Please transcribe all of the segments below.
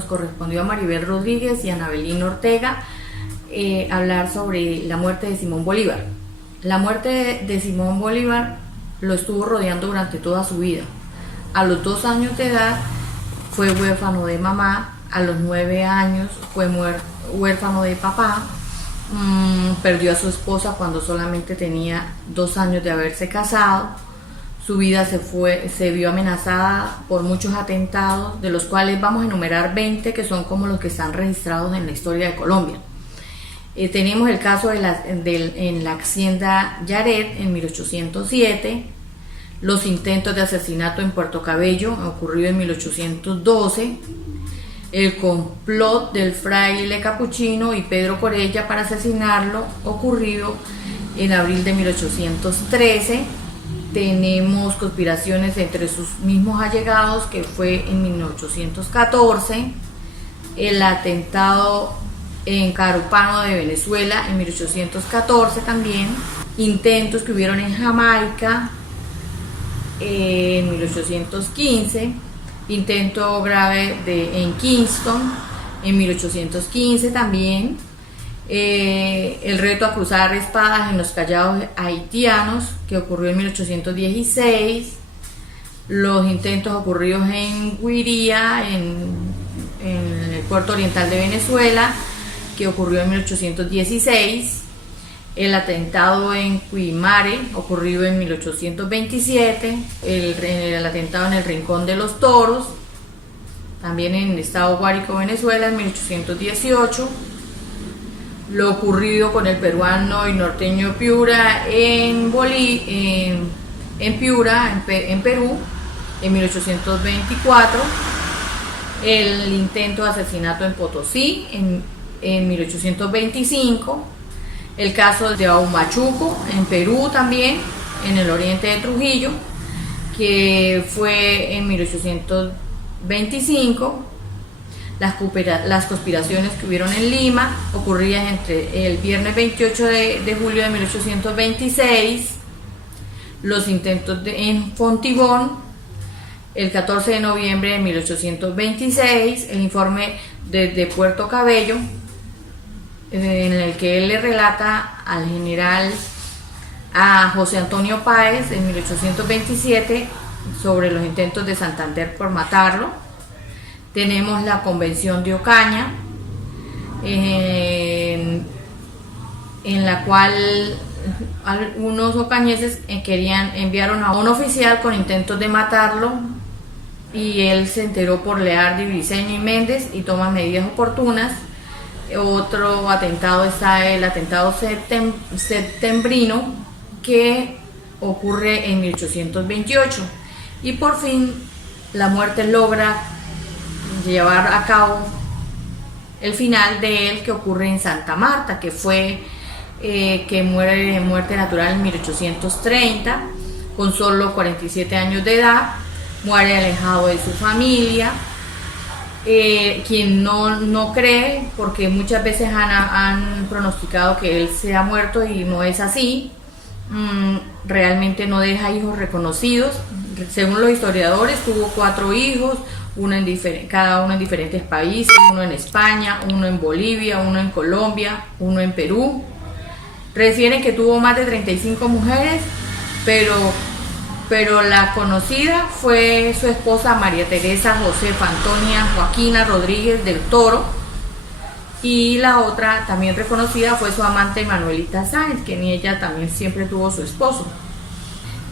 nos correspondió a Maribel Rodríguez y a Anabelín Ortega hablar sobre la muerte de Simón Bolívar. La muerte de Simón Bolívar lo estuvo rodeando durante toda su vida. A los 2 años de edad fue huérfano de mamá, a los 9 años fue huérfano de papá, perdió a su esposa cuando solamente tenía 2 años de haberse casado. Su vida se vio amenazada por muchos atentados, de los cuales vamos a enumerar 20 que son como los que están registrados en la historia de Colombia. Tenemos el caso en la hacienda Yaret en 1807, los intentos de asesinato en Puerto Cabello, ocurrido en 1812, el complot del fraile capuchino y Pedro Corella para asesinarlo, ocurrido en abril de 1813. Tenemos conspiraciones entre sus mismos allegados, que fue en 1814, el atentado en Carúpano de Venezuela en 1814 también, intentos que hubieron en Jamaica en 1815, intento grave en Kingston en 1815 también, el reto a cruzar espadas en los Callados haitianos que ocurrió en 1816, los intentos ocurridos en Guiría en el puerto oriental de Venezuela que ocurrió en 1816, el atentado en Cuimare ocurrido en 1827, el atentado en el Rincón de los Toros también en el estado Guárico, Venezuela, en 1818, lo ocurrido con el peruano y norteño Piura en Piura, en Perú, en 1824, el intento de asesinato en Potosí en 1825, el caso de Huamachuco en Perú también, en el oriente de Trujillo, que fue en 1825, las conspiraciones que hubieron en Lima, ocurridas entre el viernes 28 de julio de 1826, los intentos en Fontibón, el 14 de noviembre de 1826, el informe de Puerto Cabello, en el que él le relata al general a José Antonio Páez en 1827 sobre los intentos de Santander por matarlo. Tenemos la Convención de Ocaña, en la cual algunos ocañeses enviaron a un oficial con intentos de matarlo, y él se enteró por Leardi, Briceño y Méndez y toma medidas oportunas. Otro atentado está el atentado septembrino, que ocurre en 1828, y por fin la muerte logra llevar a cabo el final de él, que ocurre en Santa Marta, que fue que muere de muerte natural en 1830 con solo 47 años de edad, muere alejado de su familia. Quien no cree, porque muchas veces han pronosticado que él se ha muerto y no es así, realmente no deja hijos reconocidos. Según los historiadores, tuvo 4 hijos, cada uno en diferentes países, uno en España, uno en Bolivia, uno en Colombia, uno en Perú. Refieren que tuvo más de 35 mujeres, pero la conocida fue su esposa María Teresa Josefa Antonia Joaquina Rodríguez del Toro, y la otra también reconocida fue su amante Manuelita Sáenz, que en ella también siempre tuvo su esposo.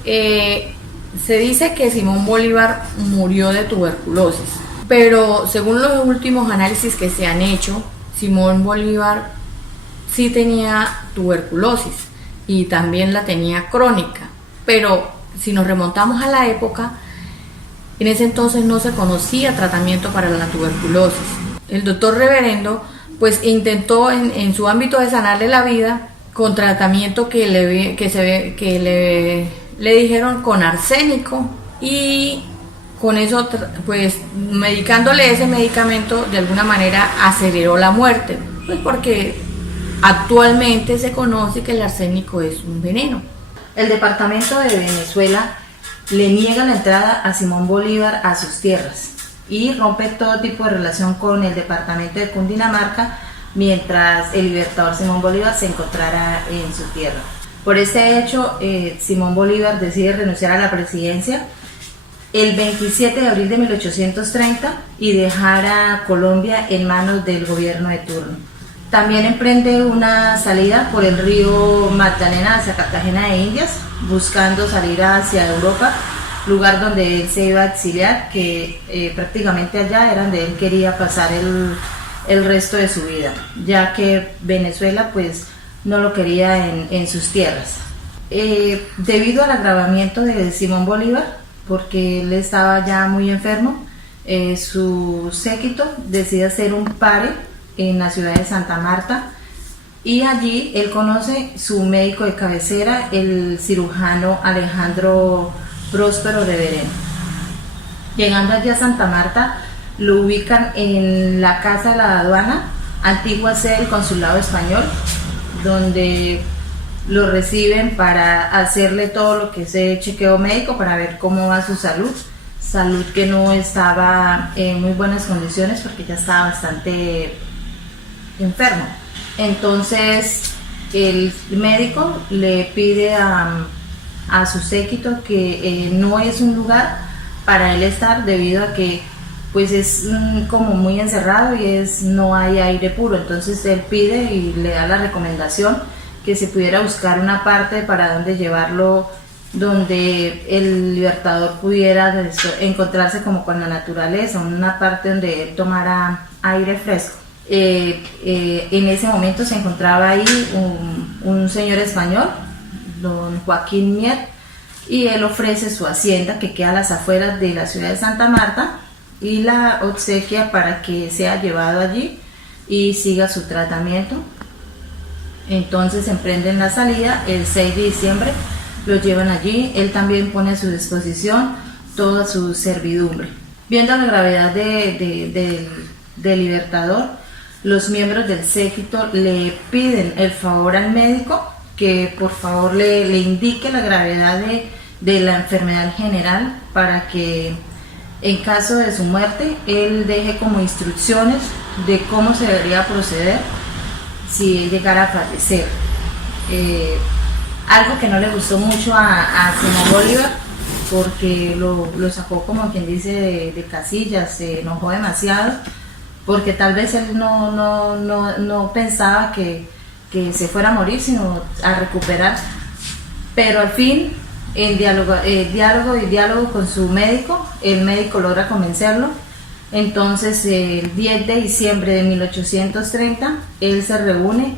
Se dice que Simón Bolívar murió de tuberculosis, pero según los últimos análisis que se han hecho, Simón Bolívar sí tenía tuberculosis y también la tenía crónica, pero si nos remontamos a la época, en ese entonces no se conocía tratamiento para la tuberculosis. El doctor Reverendo pues intentó en su ámbito de sanarle la vida con tratamiento que le dijeron con arsénico, y con eso pues medicándole ese medicamento de alguna manera aceleró la muerte, pues porque actualmente se conoce que el arsénico es un veneno. El departamento de Venezuela le niega la entrada a Simón Bolívar a sus tierras. y rompe todo tipo de relación con el departamento de Cundinamarca mientras el libertador Simón Bolívar se encontrara en su tierra. Por este hecho, Simón Bolívar decide renunciar a la presidencia el 27 de abril de 1830 y dejar a Colombia en manos del gobierno de turno. También emprende una salida por el río Magdalena hacia Cartagena de Indias, buscando salir hacia Europa, lugar donde él se iba a exiliar, que prácticamente allá era donde él quería pasar el resto de su vida, ya que Venezuela pues no lo quería en sus tierras. Debido al agravamiento de Simón Bolívar, porque él estaba ya muy enfermo, su séquito decide hacer un pare en la ciudad de Santa Marta, y allí él conoce su médico de cabecera, el cirujano Alejandro Próspero Reverén. Llegando allí a Santa Marta, lo ubican en la Casa de la Aduana, antigua sede del Consulado Español, donde lo reciben para hacerle todo lo que es el chequeo médico para ver cómo va su salud que no estaba en muy buenas condiciones porque ya estaba bastante enfermo. Entonces el médico le pide a su séquito que no es un lugar para él estar, debido a que pues es como muy encerrado y no hay aire puro. Entonces él pide y le da la recomendación que se pudiera buscar una parte para donde llevarlo, donde el libertador pudiera encontrarse como con la naturaleza, una parte donde él tomara aire fresco. En ese momento se encontraba ahí un señor español, don Joaquín Mier, y él ofrece su hacienda que queda a las afueras de la ciudad de Santa Marta y la obsequia para que sea llevado allí y siga su tratamiento. Entonces emprenden la salida el 6 de diciembre, lo llevan allí, él también pone a su disposición toda su servidumbre. Viendo la gravedad del libertador, los miembros del séquito le piden el favor al médico que por favor le indique la gravedad de la enfermedad general, para que en caso de su muerte él deje como instrucciones de cómo se debería proceder si él llegara a fallecer. Algo que no le gustó mucho a Simón Bolívar, porque lo sacó, como quien dice, de casillas, se enojó demasiado, porque tal vez él no pensaba que se fuera a morir, sino a recuperar. Pero al fin, en diálogo con su médico, el médico logra convencerlo. Entonces el 10 de diciembre de 1830 él se reúne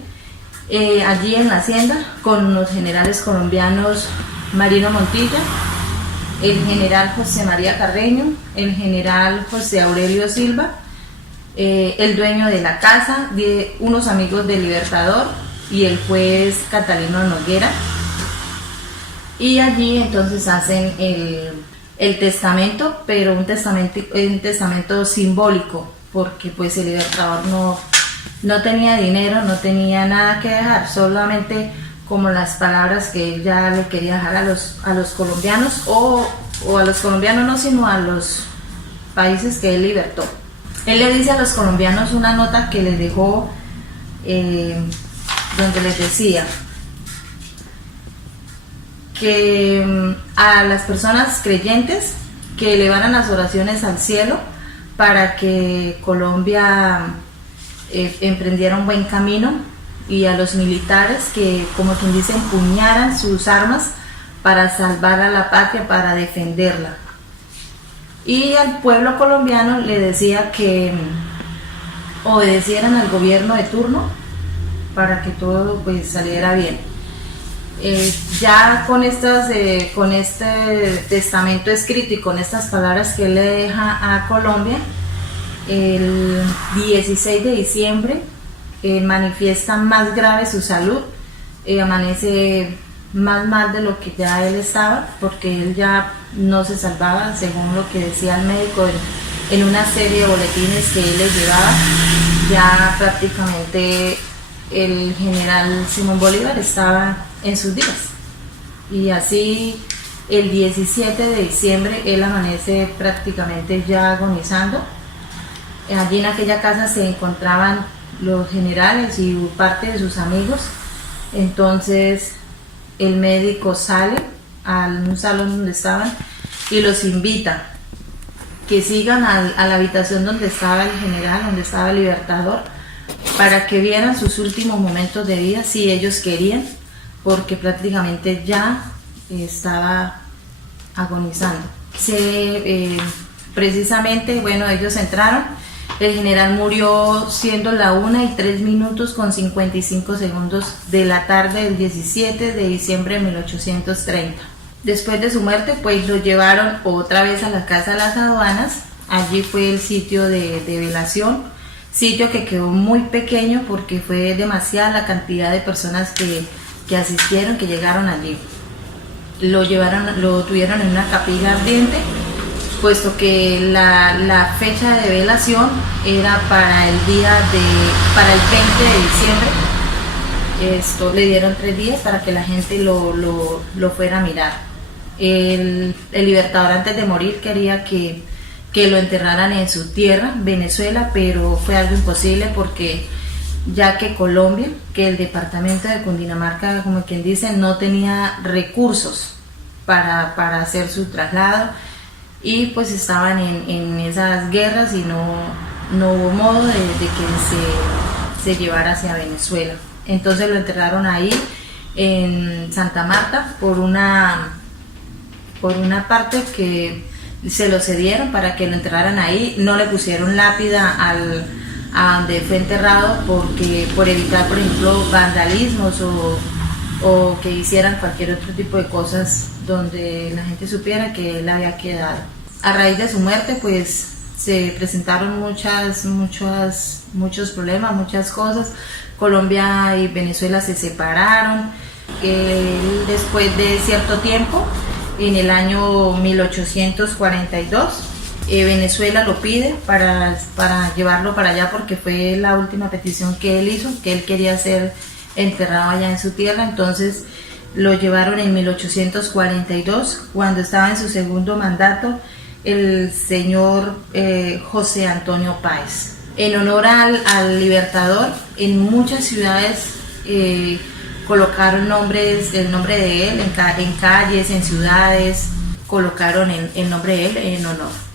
allí en la hacienda con los generales colombianos Marino Montilla, el general José María Carreño, el general José Aurelio Silva, el dueño de la casa, unos amigos del libertador y el juez Catalino Noguera. Y allí entonces hacen el testamento, pero un testamento simbólico, porque pues el libertador no tenía dinero, no tenía nada que dejar, solamente como las palabras que él ya le quería dejar a los colombianos, o a los colombianos no, sino a los países que él libertó. Él le dice a los colombianos una nota que les dejó, donde les decía que a las personas creyentes que elevaran las oraciones al cielo para que Colombia emprendiera un buen camino, y a los militares que, como quien dice, empuñaran sus armas para salvar a la patria, para defenderla. Y al pueblo colombiano le decía que obedecieran al gobierno de turno para que todo pues saliera bien. Ya con este testamento escrito y con estas palabras que él le deja a Colombia, el 16 de diciembre manifiesta más grave su salud, amanece más mal de lo que ya él estaba, porque él ya no se salvaba, según lo que decía el médico en una serie de boletines que él le llevaba. Ya prácticamente el general Simón Bolívar estaba en sus días, y así El 17 de diciembre él amanece prácticamente ya agonizando. Allí en aquella casa se encontraban los generales y parte de sus amigos. Entonces el médico sale a un salón donde estaban y los invita que sigan a la habitación donde estaba el general, donde estaba el Libertador, para que vieran sus últimos momentos de vida, si ellos querían, porque prácticamente ya estaba agonizando. Precisamente, bueno, ellos entraron, el general murió siendo la 1:03:55 de la tarde del 17 de diciembre de 1830. Después de su muerte, pues lo llevaron otra vez a la Casa de las Aduanas. Allí fue el sitio de velación, sitio que quedó muy pequeño porque fue demasiada la cantidad de personas que asistieron, que llegaron allí. Lo tuvieron en una capilla ardiente, puesto que la fecha de velación era para el 20 de diciembre. Esto le dieron 3 días para que la gente lo fuera a mirar. El Libertador, antes de morir, quería que lo enterraran en su tierra, Venezuela, pero fue algo imposible porque ya que Colombia, que el departamento de Cundinamarca, como quien dice, no tenía recursos para hacer su traslado, y pues estaban en esas guerras y no hubo modo de que se llevara hacia Venezuela. Entonces lo enterraron ahí en Santa Marta por una parte que se lo cedieron para que lo enterraran ahí. No le pusieron lápida a donde fue enterrado por evitar, por ejemplo, vandalismos o que hicieran cualquier otro tipo de cosas donde la gente supiera que él había quedado. A raíz de su muerte, pues se presentaron muchos problemas, muchas cosas. Colombia y Venezuela se separaron. Después de cierto tiempo, en el año 1842, Venezuela lo pide para llevarlo para allá, porque fue la última petición que él hizo, que él quería ser enterrado allá en su tierra. Entonces lo llevaron en 1842, cuando estaba en su segundo mandato el señor José Antonio Páez. En honor al Libertador, en muchas ciudades colocaron el nombre de él, en calles, en ciudades, colocaron el nombre de él en honor.